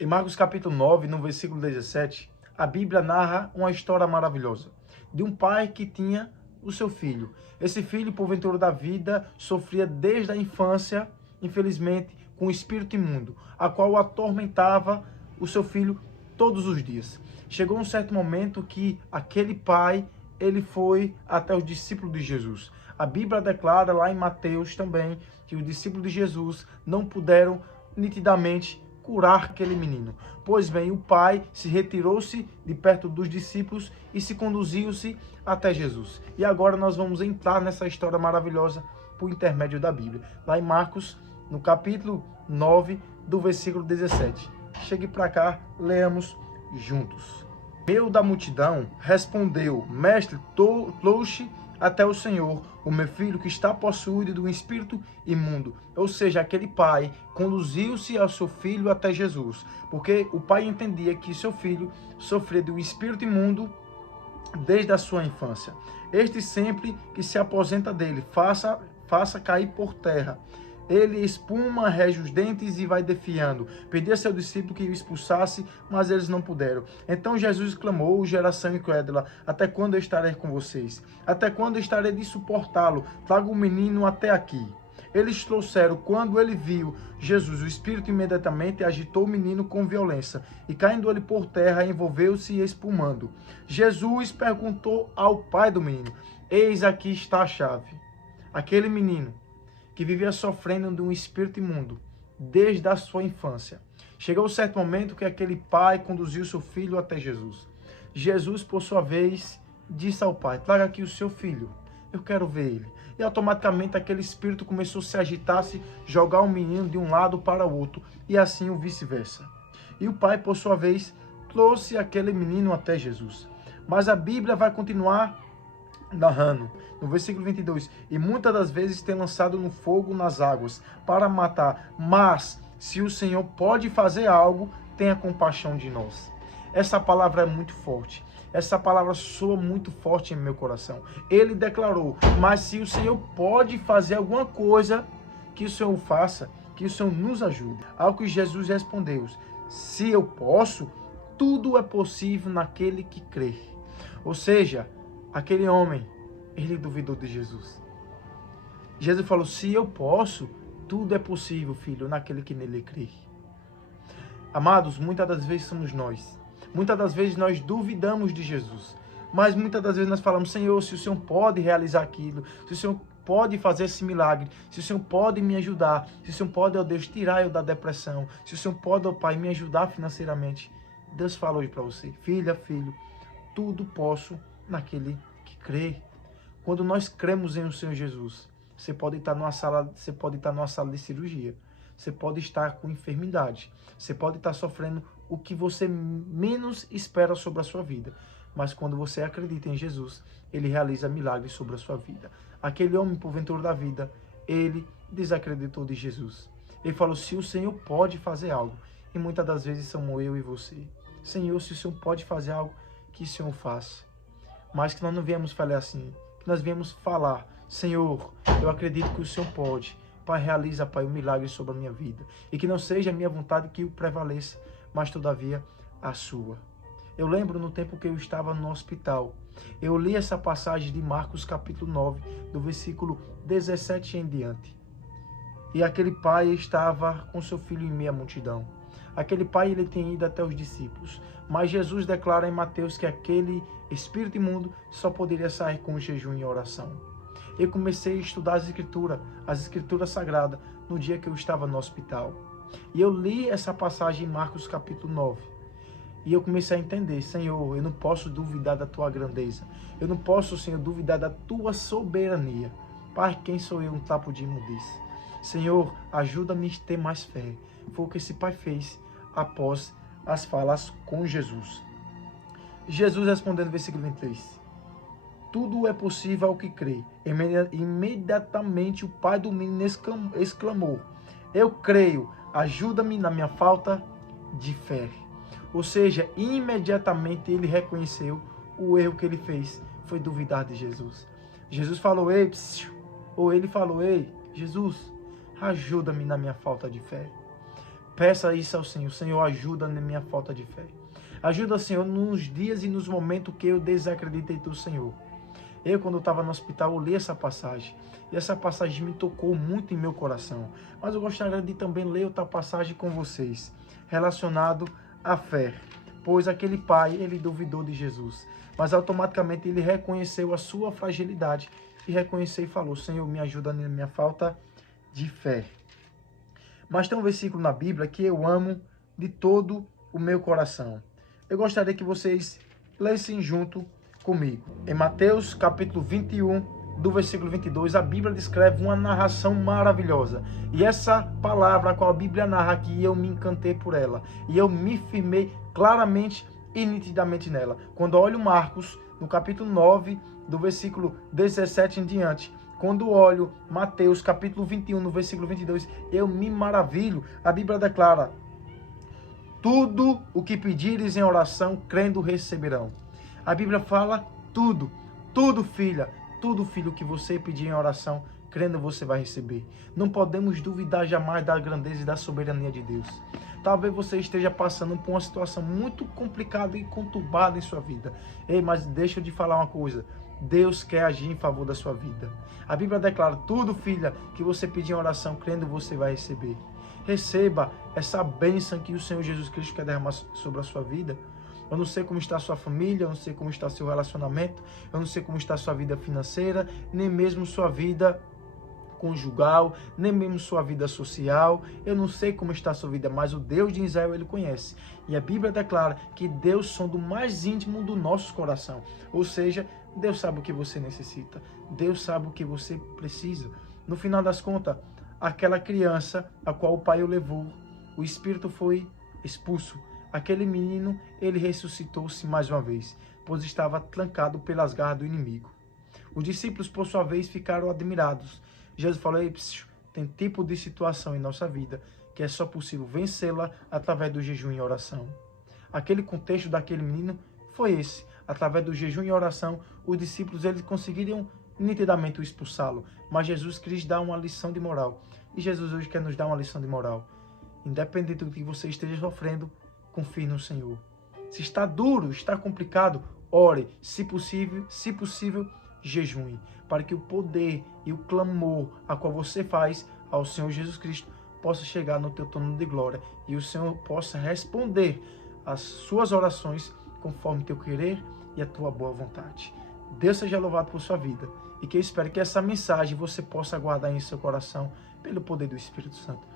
Em Marcos capítulo 9, no versículo 17, a Bíblia narra uma história maravilhosa de um pai que tinha o seu filho. Esse filho, porventura da vida, sofria desde a infância, infelizmente, com um espírito imundo, a qual atormentava o seu filho todos os dias. Chegou um certo momento que aquele pai, ele foi até os discípulos de Jesus. A Bíblia declara lá em Mateus também que os discípulos de Jesus não puderam nitidamente curar aquele menino. Pois bem, o pai se retirou-se de perto dos discípulos e se conduziu-se até Jesus. E agora nós vamos entrar nessa história maravilhosa por intermédio da Bíblia. Lá em Marcos, no capítulo 9, do versículo 17. Chegue para cá, leamos juntos. Meio da multidão respondeu: Mestre, trouxe até o Senhor o meu filho que está possuído de um espírito imundo. Ou seja, aquele pai conduziu-se ao seu filho até Jesus, porque o pai entendia que seu filho sofria de um espírito imundo desde a sua infância. Este sempre que se aposenta dele, faça cair por terra. Ele espuma, rege os dentes e vai defiando. Pedia a seu discípulo que o expulsasse, mas eles não puderam. Então Jesus exclamou: geração incrédula, até quando eu estarei com vocês? Até quando eu estarei de suportá-lo? Traga o menino até aqui. Eles trouxeram. Quando ele viu Jesus, o espírito imediatamente agitou o menino com violência, e caindo ele por terra, envolveu-se espumando. Jesus perguntou ao pai do menino: eis aqui está a chave. Aquele menino que vivia sofrendo de um espírito imundo desde a sua infância. Chegou um certo momento que aquele pai conduziu seu filho até Jesus. Jesus, por sua vez, disse ao pai: traga aqui o seu filho, eu quero ver ele. E automaticamente aquele espírito começou a se agitar, se jogar o menino de um lado para o outro, e assim o vice-versa. E o pai, por sua vez, trouxe aquele menino até Jesus. Mas a Bíblia vai continuar narrando, no versículo 22, e muitas das vezes tem lançado no fogo nas águas para matar, mas se o Senhor pode fazer algo, tenha compaixão de nós. Essa palavra é muito forte, essa palavra soa muito forte em meu coração. Ele declarou: mas se o Senhor pode fazer alguma coisa, que o Senhor faça, que o Senhor nos ajude. Ao que Jesus respondeu: se eu posso, tudo é possível naquele que crê. Ou seja, aquele homem, ele duvidou de Jesus. Jesus falou: se eu posso, tudo é possível, filho, naquele que nele crê. Amados, muitas das vezes somos nós. Muitas das vezes nós duvidamos de Jesus. Mas muitas das vezes nós falamos: Senhor, se o Senhor pode realizar aquilo, se o Senhor pode fazer esse milagre, se o Senhor pode me ajudar, se o Senhor pode, ó Deus, tirar eu da depressão, se o Senhor pode, ó Pai, me ajudar financeiramente. Deus fala hoje para você: filha, filho, tudo posso naquele que crê. Quando nós cremos em o Senhor Jesus, você pode estar numa sala de cirurgia, você pode estar com enfermidade, você pode estar sofrendo o que você menos espera sobre a sua vida, mas quando você acredita em Jesus, ele realiza milagres sobre a sua vida. Aquele homem, porventura da vida, ele desacreditou de Jesus. Ele falou: se o Senhor pode fazer algo, e muitas das vezes somos eu e você. Senhor, se o Senhor pode fazer algo, que o Senhor faça. Mas que nós não viemos falar assim, que nós viemos falar: Senhor, eu acredito que o Senhor pode. Pai, realiza, Pai, um milagre sobre a minha vida. E que não seja a minha vontade que o prevaleça, mas todavia a sua. Eu lembro no tempo que eu estava no hospital, eu li essa passagem de Marcos capítulo 9, do versículo 17 em diante. E aquele pai estava com seu filho em meio à multidão. Aquele pai, ele tinha ido até os discípulos, mas Jesus declara em Mateus que aquele espírito imundo só poderia sair com jejum e oração. Eu comecei a estudar as escrituras sagradas, no dia que eu estava no hospital. E eu li essa passagem em Marcos capítulo 9. E eu comecei a entender: Senhor, eu não posso duvidar da tua grandeza. Eu não posso, Senhor, duvidar da tua soberania. Pai, quem sou eu, um tapo de imundice? Senhor, ajuda-me a ter mais fé. Foi o que esse pai fez após as falas com Jesus. Jesus respondendo no versículo 23. Tudo é possível ao que crê. Imediatamente o pai do menino exclamou: eu creio, ajuda-me na minha falta de fé. Ou seja, imediatamente ele reconheceu o erro que ele fez, foi duvidar de Jesus. Jesus falou: ei, ou ele falou: ei, Jesus, ajuda-me na minha falta de fé. Peça isso ao Senhor. Senhor, ajuda na minha falta de fé. Ajuda, Senhor, nos dias e nos momentos que eu desacreditei do Senhor. Eu, quando eu estava no hospital, eu li essa passagem. E essa passagem me tocou muito em meu coração. Mas eu gostaria de também ler outra passagem com vocês, relacionado à fé. Pois aquele pai, ele duvidou de Jesus. Mas automaticamente ele reconheceu a sua fragilidade. E reconheceu e falou, Senhor, me ajuda na minha falta de fé. Mas tem um versículo na Bíblia que eu amo de todo o meu coração. Eu gostaria que vocês lessem junto comigo. Em Mateus capítulo 21, do versículo 22, a Bíblia descreve uma narração maravilhosa. E essa palavra a qual a Bíblia narra aqui, eu me encantei por ela. E eu me firmei claramente e nitidamente nela. Quando eu olho Marcos, no capítulo 9, do versículo 17 em diante, quando olho Mateus capítulo 21, no versículo 22, eu me maravilho. A Bíblia declara, tudo o que pedires em oração, crendo receberão. A Bíblia fala tudo, tudo filho que você pedir em oração, crendo você vai receber. Não podemos duvidar jamais da grandeza e da soberania de Deus. Talvez você esteja passando por uma situação muito complicada e conturbada em sua vida. Ei, mas deixa eu te falar uma coisa. Deus quer agir em favor da sua vida. A Bíblia declara, tudo, filha, que você pedir em oração, crendo você vai receber. Receba essa bênção que o Senhor Jesus Cristo quer derramar sobre a sua vida. Eu não sei como está a sua família, eu não sei como está seu relacionamento, eu não sei como está a sua vida financeira, nem mesmo sua vida conjugal, nem mesmo sua vida social. Eu não sei como está a sua vida, mas o Deus de Israel, ele conhece. E a Bíblia declara que Deus sonda o mais íntimo do nosso coração. Ou seja, Deus sabe o que você necessita. Deus sabe o que você precisa. No final das contas, aquela criança a qual o pai o levou, o espírito foi expulso. Aquele menino, ele ressuscitou-se mais uma vez, pois estava trancado pelas garras do inimigo. Os discípulos, por sua vez, ficaram admirados. Jesus falou, tem tipo de situação em nossa vida que é só possível vencê-la através do jejum e oração. Aquele contexto daquele menino foi esse. Através do jejum e oração, os discípulos eles conseguiriam nitidamente expulsá-lo. Mas Jesus quis dar uma lição de moral. E Jesus hoje quer nos dar uma lição de moral. Independente do que você esteja sofrendo, confie no Senhor. Se está duro, está complicado, ore. Se possível, jejum, para que o poder e o clamor a qual você faz ao Senhor Jesus Cristo possa chegar no teu trono de glória e o Senhor possa responder às suas orações conforme teu querer e a tua boa vontade. Deus seja louvado por sua vida e que eu espero que essa mensagem você possa guardar em seu coração pelo poder do Espírito Santo.